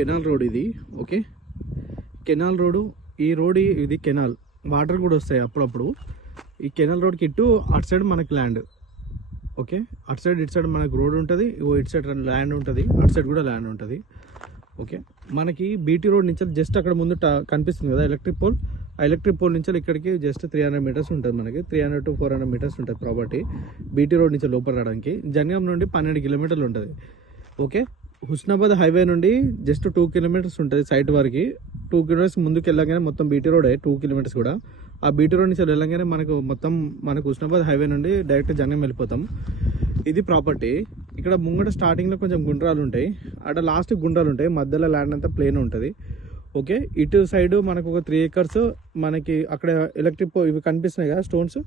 Canal road ఇది. Okay, canal road, ఈ road ఇది కెనాల్, వాటర్ కూడా వస్తాయి అప్పుడప్పుడు. ఈ కెనాల్ రోడ్కి ఇటు అటు సైడ్ మనకి ల్యాండ్. ఓకే, అటు సైడ్ ఇటు సైడ్ మనకు రోడ్ ఉంటుంది, ఇటు సైడ్ ల్యాండ్ ఉంటుంది, అటు సైడ్ కూడా ల్యాండ్ ఉంటుంది. ఓకే, మనకి బీటీ రోడ్ నుంచి జస్ట్ అక్కడ ముందు కనిపిస్తుంది కదా ఎలక్ట్రిక్ పోల్, ఆ ఎలక్ట్రిక్ పోల్ నుంచి ఇక్కడికి జస్ట్ 300 మీటర్స్ ఉంటుంది. మనకి 300 to 400 మీటర్స్ ఉంటుంది ప్రాపర్టీ. బీటీ రోడ్ నుంచి లోపల రావడానికి జనగాం నుండి 12 కిలోమీటర్లు ఉంటుంది. ఓకే, హుస్నాబాద్ హైవే నుండి జస్ట్ 2 కిలోమీటర్స్ ఉంటుంది సైట్ వరకు. 2 కిలోమీటర్స్ ముందుకు వెళ్ళగానే మొత్తం బీటీ రోడ్ 2 కిలోమీటర్స్ కూడా. ఆ బీటీ రోడ్ నుంచి వెళ్ళగానే మనకు హుస్నాబాద్ హైవే నుండి డైరెక్ట్ జనగాం వెళ్ళిపోతాం. ఇది ప్రాపర్టీ. ఇక్కడ ముంగట స్టార్టింగ్లో కొంచెం గుండ్రాలు ఉంటాయి, అక్కడ లాస్ట్ గుండ్రాలు ఉంటాయి, మధ్యలో ల్యాండ్ అంతా ప్లేన్ ఉంటుంది. ఓకే, ఇటు సైడ్ మనకు ఒక 3 acres మనకి అక్కడ ఎలక్ట్రిక్ ఇవి కనిపిస్తున్నాయి కదా స్టోన్స్,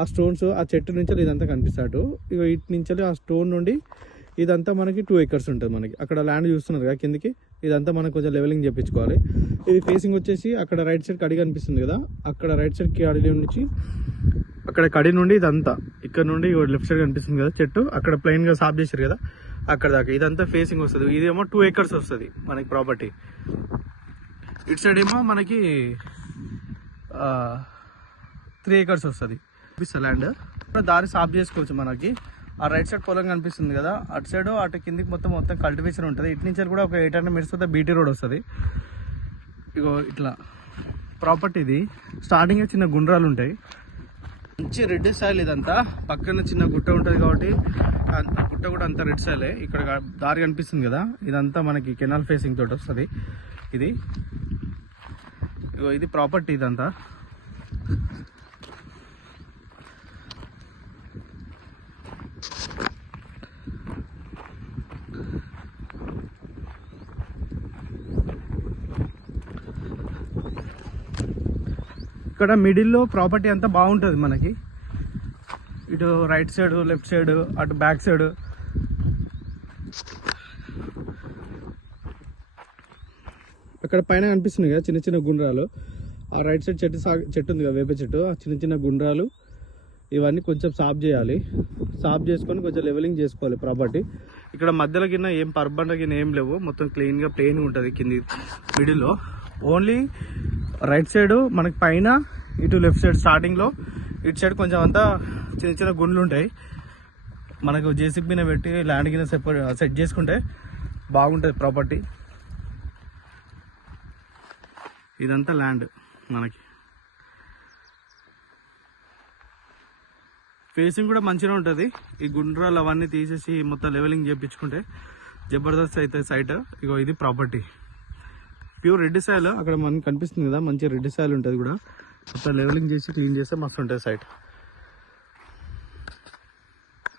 ఆ స్టోన్స్ ఆ చెట్టు నుంచి ఇదంతా కనిపిస్తాడు. ఇక ఇటు నుంచి ఆ స్టోన్ నుండి ఇదంతా మనకి 2 acres ఉంటుంది. మనకి అక్కడ ల్యాండ్ చూస్తున్నారు కదా కిందికి, ఇదంతా మనకు కొంచెం లెవెలింగ్ చేయించుకోవాలి. ఇది ఫేసింగ్ వచ్చేసి అక్కడ రైట్ సైడ్ కడి కనిపిస్తుంది కదా, అక్కడ రైట్ సైడ్ కడి నుంచి అక్కడ కడి నుండి ఇదంతా ఇక్కడ నుండి లెఫ్ట్ సైడ్ కనిపిస్తుంది కదా చెట్టు, అక్కడ ప్లెయిన్ గా సాఫ్ చేశారు కదా అక్కడ దాకా ఇదంతా ఫేసింగ్ వస్తుంది. ఇదేమో 2 acres వస్తుంది మనకి ప్రాపర్టీ. ఇటు సైడ్ ఏమో మనకి 3 acres వస్తుంది ల్యాండ్. దారి సాఫ్ చేసుకోవచ్చు మనకి. ఆ రైట్ సైడ్ పొలం కనిపిస్తుంది కదా, అటు సైడ్ అటు కిందికి మొత్తం కల్టివేషన్ ఉంటుంది. ఇటు నుంచి కూడా ఒక 800 మీటర్స్ వద్ద బీటీ రోడ్ వస్తుంది. ఇగో ఇట్లా ప్రాపర్టీ ఇది. స్టార్టింగ్ చిన్న గుండ్రాలు ఉంటాయి, మంచి రెడ్ సాయిల్ ఇదంతా. పక్కన చిన్న గుట్ట ఉంటుంది కాబట్టి గుట్ట కూడా అంతా రెడ్ సాయిలే. ఇక్కడ దారి కనిపిస్తుంది కదా, ఇదంతా మనకి కెనాల్ ఫేసింగ్ తోటి వస్తుంది. ఇది ప్రాపర్టీ ఇదంతా. ఇక్కడ మిడిల్లో ప్రాపర్టీ అంతా బాగుంటుంది మనకి. ఇటు రైట్ సైడ్, లెఫ్ట్ సైడ్, అటు బ్యాక్ సైడ్. అక్కడ పైన కనిపిస్తుంది కదా చిన్న చిన్న గుండ్రాలు, ఆ రైట్ సైడ్ చెట్టు ఉంది కదా వేప చెట్టు, ఆ చిన్న చిన్న గుండ్రాలు ఇవన్నీ కొంచెం సాఫ్ చేయాలి. సాఫ్ చేసుకొని కొంచెం లెవెలింగ్ చేసుకోవాలి ప్రాపర్టీ. ఇక్కడ మధ్యలో కింద ఏం పర్బండ కింద ఏం లేవు, మొత్తం క్లీన్గా ప్లెయిన్ ఉంటుంది కింది మిడిల్లో. ఓన్లీ రైట్ సైడ్ మనకి పైన, ఇటు లెఫ్ట్ సైడ్ స్టార్టింగ్లో ఇటు సైడ్ కొంచెం అంతా చిన్న చిన్న గుండ్లు ఉంటాయి. మనకు జేసీబీ మీద పెట్టి ల్యాండ్ కింద సెట్ చేసుకుంటే బాగుంటుంది ప్రాపర్టీ. ఇదంతా ల్యాండ్ మనకి. ఫేసింగ్ కూడా మంచిగా ఉంటుంది. ఈ గుండ్రాలు అవన్నీ తీసేసి మొత్తం లెవెలింగ్ చేయించుకుంటే జబర్దస్త్ అవుతుంది సైట్. ఇగో ఇది ప్రాపర్టీ, ప్యూర్ రెడ్ సాయిల్. అక్కడ మనకి కనిపిస్తుంది కదా మంచి రెడ్ సాయిల్ ఉంటుంది కూడా. మొత్తం లెవెలింగ్ చేసి క్లీన్ చేస్తే మస్తు ఉంటుంది సైట్.